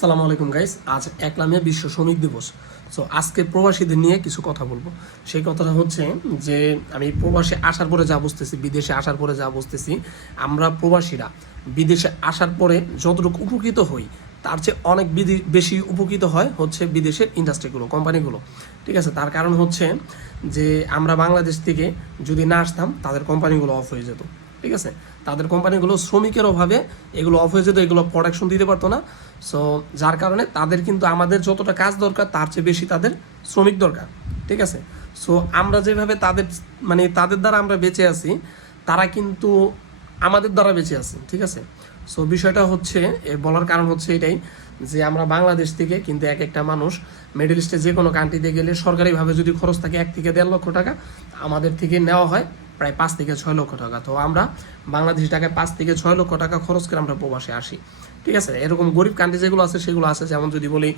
আসসালামু আলাইকুম গাইস। আজ 1 মে বিশ্ব শ্রমিক দিবস। সো আজকে প্রবাসীদের নিয়ে কিছু কথা বলবো। সেই কথাটা হচ্ছে যে আমি প্রবাসে আসার পরে যা বুঝতেছি, বিদেশে আসার পরে যা বুঝতেছি, আমরা প্রবাসীরা বিদেশে আসার পরে যতটুকু উপকৃত হই তার চেয়ে অনেক বেশি উপকৃত হয় হচ্ছে বিদেশের ইন্ডাস্ট্রিগুলো, কোম্পানিগুলো। ঠিক আছে, তার কারণ হচ্ছে যে আমরা বাংলাদেশ থেকে যদি না আসতাম তাদের কোম্পানিগুলো অফ হয়ে যেত। ঠিক আছে, তাদের কোম্পানিগুলো শ্রমিকের অভাবে এগুলো অফ হয়ে যেত, এগুলো প্রোডাকশন দিতে পারতো না। সো যার কারণে তাদের কিন্তু আমাদের যতটা কাজ দরকার তার চেয়ে বেশি তাদের শ্রমিক দরকার। ঠিক আছে, সো আমরা যেভাবে তাদের দ্বারা আমরা বেঁচে আছি, তারা কিন্তু আমাদের দ্বারা বেঁচে আছে। ঠিক আছে, সো বিষয়টা হচ্ছে বলার কারণ হচ্ছে এটাই যে আমরা বাংলাদেশ থেকে কিন্তু এক একটা মানুষ মিডল ইস্টে যে কোনো কান্ট্রিতে গেলে সরকারিভাবে যদি খরচ থাকে 1 থেকে 1.5 লক্ষ টাকা, আমাদের থেকে নেওয়া হয় প্রায় 5 থেকে 6 লক্ষ টাকা। তো আমরা বাংলাদেশি টাকায় 5 থেকে 6 লক্ষ টাকা খরচ করে আমরা প্রবাসে আসি। ঠিক আছে, এরকম গরিব কান্ট্রি যেগুলো আছে সেগুলো আছে, যেমন যদি বলি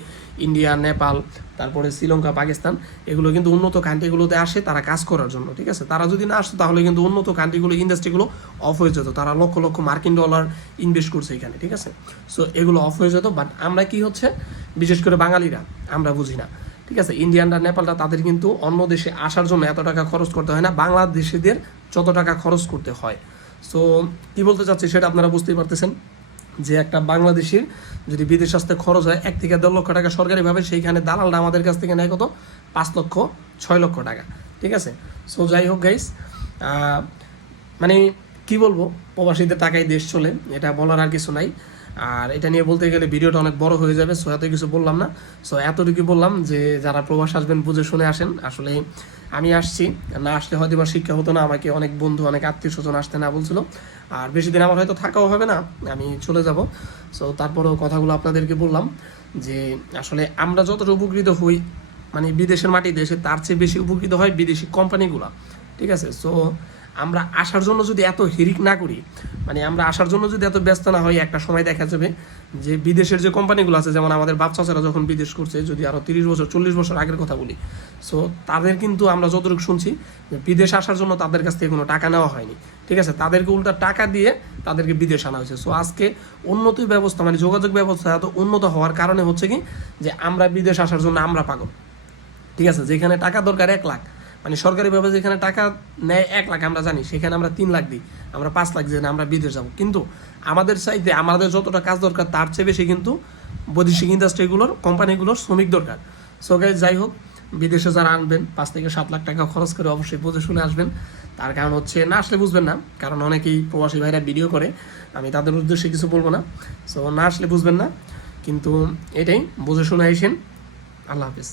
ইন্ডিয়া, নেপাল, তারপরে শ্রীলঙ্কা, পাকিস্তান, এগুলো কিন্তু উন্নত কান্ট্রিগুলোতে আসে তারা কাজ করার জন্য। ঠিক আছে, তারা যদি না আসতো তাহলে কিন্তু উন্নত কান্ট্রিগুলো, ইন্ডাস্ট্রিগুলো অফ হয়ে যেত। তারা লক্ষ লক্ষ মার্কিন ডলার ইনভেস্ট করছে এখানে। ঠিক আছে, সো এগুলো অফ হয়ে যেত। বাট আমরা কি হচ্ছে, বিশেষ করে বাঙালিরা আমরা বুঝি না। ঠিক আছে, ইন্ডিয়ানরা, নেপালটা, তাদের কিন্তু অন্য দেশে আসার জন্য এত টাকা খরচ করতে হয় না বাংলাদেশিদের যত টাকা খরচ করতে হয়। সো কি বলতে চাচ্ছি সেটা আপনারা বুঝতেই পারতেছেন যে একটা বাংলাদেশির যদি বিদেশ আসতে খরচ হয় 1 থেকে 1.5 লক্ষ টাকা সরকারিভাবে, সেইখানে দালালটা আমাদের কাছ থেকে নেয় কত, 5 লক্ষ 6 লক্ষ টাকা। ঠিক আছে, সো যাই হোক গাইস, মানে কি বলবো, প্রবাসীদের টাকায় দেশ চলে, এটা বলার আর কিছু নাই। আর এটা নিয়ে বলতে গেলে ভিডিওটা অনেক বড় হয়ে যাবে, সো এত কিছু বললাম না। সো এতটুকু বললাম যে যারা প্রবাস আসবেন বুঝে শুনে আসেন। আসলে আমি আসছি, না আসলে হয়তো বা শিক্ষা হতো না, আমাকে অনেক বন্ধু, অনেক আত্মীয় স্বজন আসতে না বলছিল। আর বেশি দিন আমার হয়তো থাকাও হবে না, আমি চলে যাব। সো তারপরেও কথাগুলো আপনাদেরকে বললাম যে আসলে আমরা যতটা উপকৃত হই মানে বিদেশের মাটিতে এসে, তার চেয়ে বেশি উপকৃত হয় বিদেশি কোম্পানিগুলো। ঠিক আছে, সো আমরা আসার জন্য যদি এত হিরিক না করি, মানে আমরা আসার জন্য যদি এত ব্যস্ত না হই, একটা সময় দেখা যাবে যে বিদেশের যে কোম্পানিগুলো আছে, যেমন আমাদের বাপ চাচারা যখন বিদেশ করছে, যদি আরও 30 বছর 40 বছর আগের কথা বলি, সো তাদের কিন্তু আমরা যতটুকু শুনছি যে বিদেশ আসার জন্য তাদের কাছ থেকে কোনো টাকা নেওয়া হয়নি। ঠিক আছে, তাদেরকে উল্টা টাকা দিয়ে তাদেরকে বিদেশ আনা হয়েছে। সো আজকে উন্নত ব্যবস্থা, মানে যোগাযোগ ব্যবস্থা এত উন্নত হওয়ার কারণে হচ্ছে কি যে আমরা বিদেশ আসার জন্য আমরা পাগল। ঠিক আছে, যেখানে টাকা দরকার 1 লাখ, মানে সরকারিভাবে যেখানে টাকা নেয় 1 লাখ, আমরা জানি সেখানে আমরা 3 লাখ দিই, আমরা 5 লাখ দিয়ে আমরা বিদেশ যাবো। কিন্তু আমাদের চাইতে আমাদের যতটা কাজ দরকার তার চেয়ে বেশি কিন্তু বৈদেশিক ইন্ডাস্ট্রিগুলোর, কোম্পানিগুলোর শ্রমিক দরকার। সো গাইস, যাই হোক, বিদেশে যারা আনবেন 5 থেকে 7 লাখ টাকা খরচ করে অবশ্যই বুঝে শুনে আসবেন। তার কারণ হচ্ছে না আসলে বুঝবেন না, কারণ অনেকেই প্রবাসী ভাইরা ভিডিও করে, আমি তাদের উদ্দেশ্যে কিছু বলবো না। সো না আসলে বুঝবেন না, কিন্তু এটাই বুঝে শুনে আসেন। আল্লাহ হাফিজ।